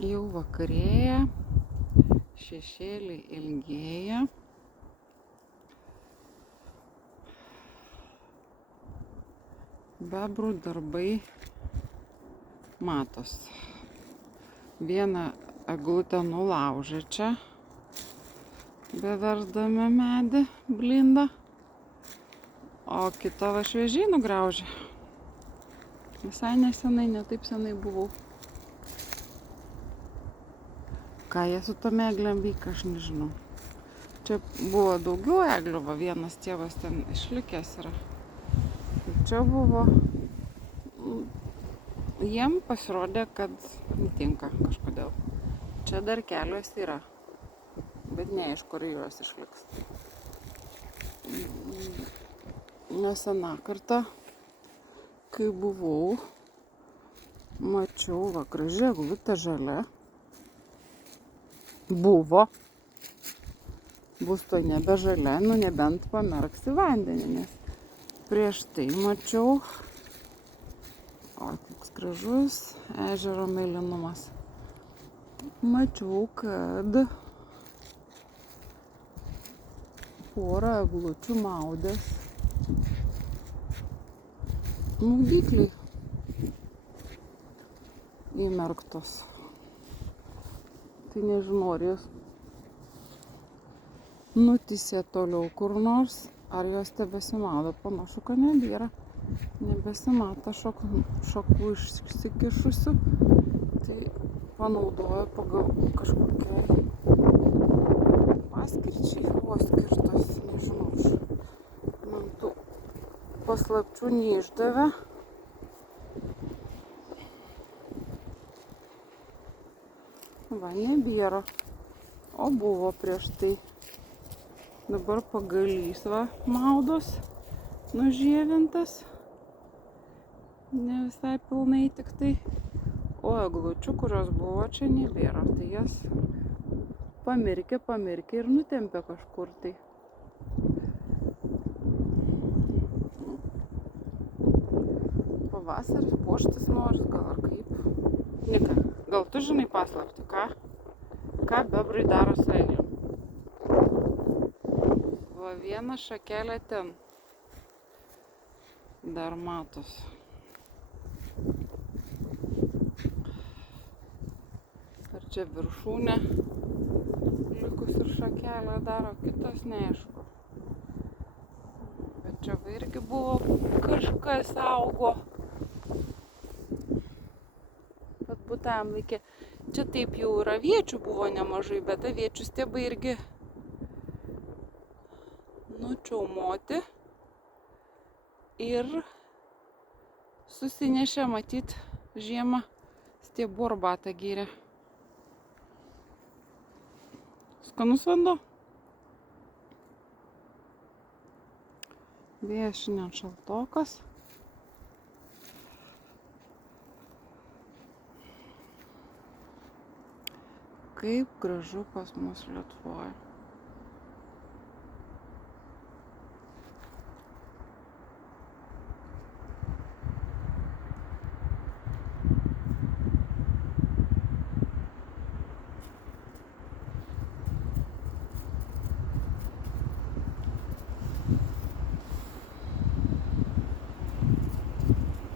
Jau vakarėja, šešėliai ilgėja. Bebrų darbai matos. Vieną eglutę nulaužė čia, beversdami medį, blindą, o kitą va šviežiai nugraužė. Visai nesenai, ne taip senai buvau. Ką jie su tom eglėm vyka, aš nežinau. Čia buvo daugiau eglių, va vienas tėvas ten išlikęs yra. Ir čia buvo, jiem pasirodė, kad netinka kažkodėl. Čia dar kelios yra, bet neaišku, kur juos išliks. Nes aną kartą, kai buvau, mačiau, va graži eglutė žalia. Buvo. Bus to nebe žalia, nu nebent pamerksi vandenį, nes prieš tai mačiau, o koks gražus ežero mėlynumas. Mačiau, kad porą eglučių maudės maudykliai įmerktos. Tai nežinau, ar jos nutisė toliau kur nors, ar jos tebesimaudo. Panašu, kad nebėra. Nebesimata šakų išsikišusių. Tai panaudojo pagal kažkokiai paskirčiai buvo skirtas. Nežinau, man tų paslapčių neišdavė. Va, nebėra, o buvo prieš tai. Dabar pagalys va maudos, nužievintas. Ne visai pilnai tik tai. O eglučių, kurios buvo, čia nebėra. Tai jas pamirkė ir nutempė kažkur tai. Pavasaris puoštis nors, gal ar kaip. Nika, gal tu žinai paslaptį, ką bebrai daro su eglėm? Va viena šakelė ten dar matos. Ar čia viršūnė likus ir šakelė daro, kitas neaišku. Bet čia irgi buvo kažkas augo. Būtam laikė. Čia taip jau ir aviečių buvo nemažai, bet aviečių stiebai irgi nučiaumoti ir susinešė matyt žiemą stiebų arbatą gyrė. Skanus vanduo. Vėjas šiandien šaltokas. Kaip gražu pas mus Lietuvoje.